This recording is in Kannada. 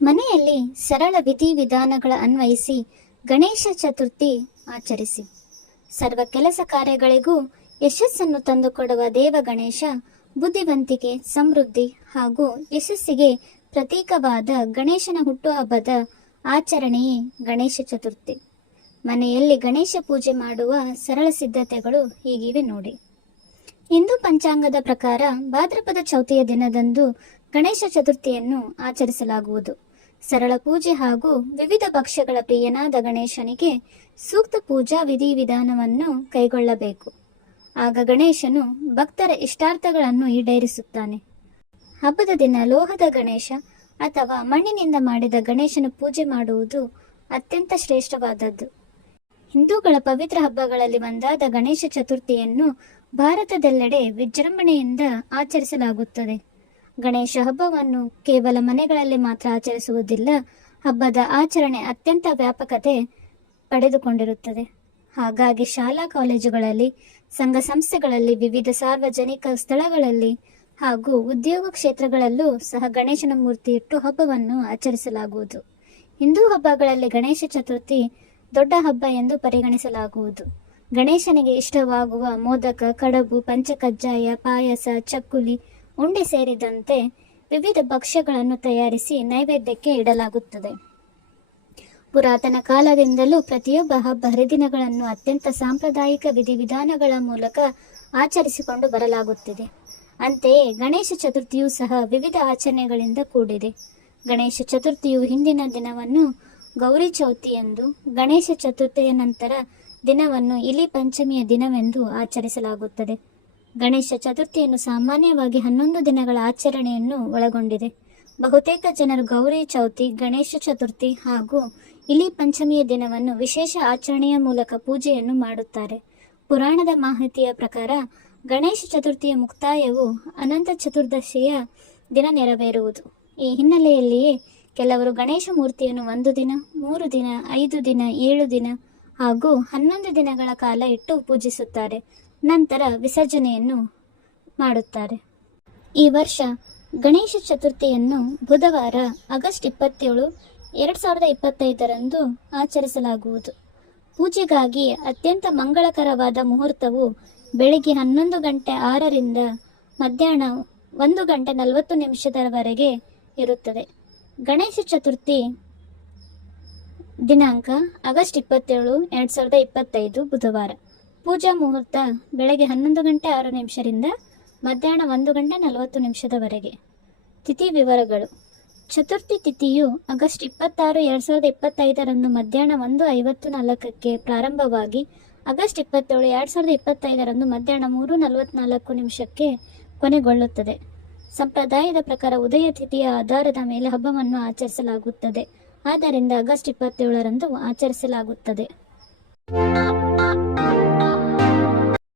ಮನೆಯಲ್ಲಿ ಸರಳ ವಿಧಿವಿಧಾನಗಳ ಅನ್ವಯಿಸಿ ಗಣೇಶ ಚತುರ್ಥಿ ಆಚರಿಸಿ. ಸರ್ವ ಕೆಲಸ ಕಾರ್ಯಗಳಿಗೂ ಯಶಸ್ಸನ್ನು ತಂದುಕೊಡುವ ದೇವ ಗಣೇಶ ಬುದ್ಧಿವಂತಿಕೆ, ಸಮೃದ್ಧಿ ಹಾಗೂ ಯಶಸ್ಸಿಗೆ ಪ್ರತೀಕವಾದ ಗಣೇಶನ ಹುಟ್ಟುಹಬ್ಬದ ಆಚರಣೆಯೇ ಗಣೇಶ ಚತುರ್ಥಿ. ಮನೆಯಲ್ಲಿ ಗಣೇಶ ಪೂಜೆ ಮಾಡುವ ಸರಳ ಸಿದ್ಧತೆಗಳು ಹೀಗಿವೆ ನೋಡಿ. ಹಿಂದೂ ಪಂಚಾಂಗದ ಪ್ರಕಾರ ಭಾದ್ರಪದ ಚೌತಿಯ ದಿನದಂದು ಗಣೇಶ ಚತುರ್ಥಿಯನ್ನು ಆಚರಿಸಲಾಗುವುದು. ಸರಳ ಪೂಜೆ ಹಾಗೂ ವಿವಿಧ ಭಕ್ಷ್ಯಗಳ ಪ್ರಿಯನಾದ ಗಣೇಶನಿಗೆ ಸೂಕ್ತ ಪೂಜಾ ವಿಧಿವಿಧಾನವನ್ನು ಕೈಗೊಳ್ಳಬೇಕು. ಆಗ ಗಣೇಶನು ಭಕ್ತರ ಇಷ್ಟಾರ್ಥಗಳನ್ನು ಈಡೇರಿಸುತ್ತಾನೆ. ಹಬ್ಬದ ದಿನ ಲೋಹದ ಗಣೇಶ ಅಥವಾ ಮಣ್ಣಿನಿಂದ ಮಾಡಿದ ಗಣೇಶನ ಪೂಜೆ ಮಾಡುವುದು ಅತ್ಯಂತ ಶ್ರೇಷ್ಠವಾದದ್ದು. ಹಿಂದೂಗಳ ಪವಿತ್ರ ಹಬ್ಬಗಳಲ್ಲಿ ಒಂದಾದ ಗಣೇಶ ಚತುರ್ಥಿಯನ್ನು ಭಾರತದೆಲ್ಲೆಡೆ ವಿಜೃಂಭಣೆಯಿಂದ ಆಚರಿಸಲಾಗುತ್ತದೆ. ಗಣೇಶ ಹಬ್ಬವನ್ನು ಕೇವಲ ಮನೆಗಳಲ್ಲಿ ಮಾತ್ರ ಆಚರಿಸುವುದಿಲ್ಲ, ಹಬ್ಬದ ಆಚರಣೆ ಅತ್ಯಂತ ವ್ಯಾಪಕತೆ ಪಡೆದುಕೊಂಡಿರುತ್ತದೆ. ಹಾಗಾಗಿ ಶಾಲಾ ಕಾಲೇಜುಗಳಲ್ಲಿ, ಸಂಘ ಸಂಸ್ಥೆಗಳಲ್ಲಿ, ವಿವಿಧ ಸಾರ್ವಜನಿಕ ಸ್ಥಳಗಳಲ್ಲಿ ಹಾಗೂ ಉದ್ಯೋಗ ಕ್ಷೇತ್ರಗಳಲ್ಲೂ ಸಹ ಗಣೇಶನ ಮೂರ್ತಿ ಇಟ್ಟು ಹಬ್ಬವನ್ನು ಆಚರಿಸಲಾಗುವುದು. ಹಿಂದೂ ಹಬ್ಬಗಳಲ್ಲಿ ಗಣೇಶ ಚತುರ್ಥಿ ದೊಡ್ಡ ಹಬ್ಬ ಎಂದು ಪರಿಗಣಿಸಲಾಗುವುದು. ಗಣೇಶನಿಗೆ ಇಷ್ಟವಾಗುವ ಮೋದಕ, ಕಡಬು, ಪಂಚಕಜ್ಜಾಯ, ಪಾಯಸ, ಚಕ್ಕುಲಿ, ಉಂಡೆ ಸೇರಿದಂತೆ ವಿವಿಧ ಭಕ್ಷ್ಯಗಳನ್ನು ತಯಾರಿಸಿ ನೈವೇದ್ಯಕ್ಕೆ ಇಡಲಾಗುತ್ತದೆ. ಪುರಾತನ ಕಾಲದಿಂದಲೂ ಪ್ರತಿಯೊಬ್ಬ ಹಬ್ಬ ಹರಿದಿನಗಳನ್ನು ಅತ್ಯಂತ ಸಾಂಪ್ರದಾಯಿಕ ವಿಧಿವಿಧಾನಗಳ ಮೂಲಕ ಆಚರಿಸಿಕೊಂಡು ಬರಲಾಗುತ್ತಿದೆ. ಅಂತೆಯೇ ಗಣೇಶ ಚತುರ್ಥಿಯೂ ಸಹ ವಿವಿಧ ಆಚರಣೆಗಳಿಂದ ಕೂಡಿದೆ. ಗಣೇಶ ಚತುರ್ಥಿಯು ಹಿಂದಿನ ದಿನವನ್ನು ಗೌರಿ ಚೌತಿ ಎಂದು, ಗಣೇಶ ಚತುರ್ಥಿಯ ನಂತರ ದಿನವನ್ನು ಇಲಿ ಪಂಚಮಿಯ ದಿನವೆಂದು ಆಚರಿಸಲಾಗುತ್ತದೆ. ಗಣೇಶ ಚತುರ್ಥಿಯನ್ನು ಸಾಮಾನ್ಯವಾಗಿ 11 ದಿನಗಳ ಆಚರಣೆಯನ್ನು ಒಳಗೊಂಡಿದೆ. ಬಹುತೇಕ ಜನರು ಗೌರಿ ಚೌತಿ, ಗಣೇಶ ಚತುರ್ಥಿ ಹಾಗೂ ಇಲಿ ಪಂಚಮಿಯ ದಿನವನ್ನು ವಿಶೇಷ ಆಚರಣೆಯ ಮೂಲಕ ಪೂಜೆಯನ್ನು ಮಾಡುತ್ತಾರೆ. ಪುರಾಣದ ಮಾಹಿತಿಯ ಪ್ರಕಾರ ಗಣೇಶ ಚತುರ್ಥಿಯ ಮುಕ್ತಾಯವು ಅನಂತ ಚತುರ್ದಶಿಯ ದಿನ ನೆರವೇರುವುದು. ಈ ಹಿನ್ನೆಲೆಯಲ್ಲಿಯೇ ಕೆಲವರು ಗಣೇಶ ಮೂರ್ತಿಯನ್ನು 1 ದಿನ, 3 ದಿನ, 5 ದಿನ, 7 ದಿನ ಹಾಗೂ 11 ದಿನಗಳ ಕಾಲ ಇಟ್ಟು ಪೂಜಿಸುತ್ತಾರೆ. ನಂತರ ವಿಸರ್ಜನೆಯನ್ನು ಮಾಡುತ್ತಾರೆ. ಈ ವರ್ಷ ಗಣೇಶ ಚತುರ್ಥಿಯನ್ನು ಬುಧವಾರ ಆಗಸ್ಟ್ 27, 2025ರಂದು ಆಚರಿಸಲಾಗುವುದು. ಪೂಜೆಗಾಗಿ ಅತ್ಯಂತ ಮಂಗಳಕರವಾದ ಮುಹೂರ್ತವು ಬೆಳಿಗ್ಗೆ 11:06ರಿಂದ ಮಧ್ಯಾಹ್ನ 1:40 ಇರುತ್ತದೆ. ಗಣೇಶ ಚತುರ್ಥಿ ದಿನಾಂಕ ಆಗಸ್ಟ್ 27, 2025 ಬುಧವಾರ. ಪೂಜಾ ಮುಹೂರ್ತ ಬೆಳಗ್ಗೆ 11:06ರಿಂದ ಮಧ್ಯಾಹ್ನ 1:40 ತಿಥಿ ವಿವರಗಳು. ಚತುರ್ಥಿ ತಿಥಿಯು ಆಗಸ್ಟ್ 26, 2025ರಂದು ಮಧ್ಯಾಹ್ನ 1:54ಕ್ಕೆ ಪ್ರಾರಂಭವಾಗಿ ಆಗಸ್ಟ್ 27, 2025ರಂದು ಮಧ್ಯಾಹ್ನ 3:44ಕ್ಕೆ ಕೊನೆಗೊಳ್ಳುತ್ತದೆ. ಸಂಪ್ರದಾಯದ ಪ್ರಕಾರ ಉದಯ ತಿಥಿಯ ಆಧಾರದ ಮೇಲೆ ಹಬ್ಬವನ್ನು ಆಚರಿಸಲಾಗುತ್ತದೆ. ಆದ್ದರಿಂದ ಆಗಸ್ಟ್ 27ರಂದು ಆಚರಿಸಲಾಗುತ್ತದೆ.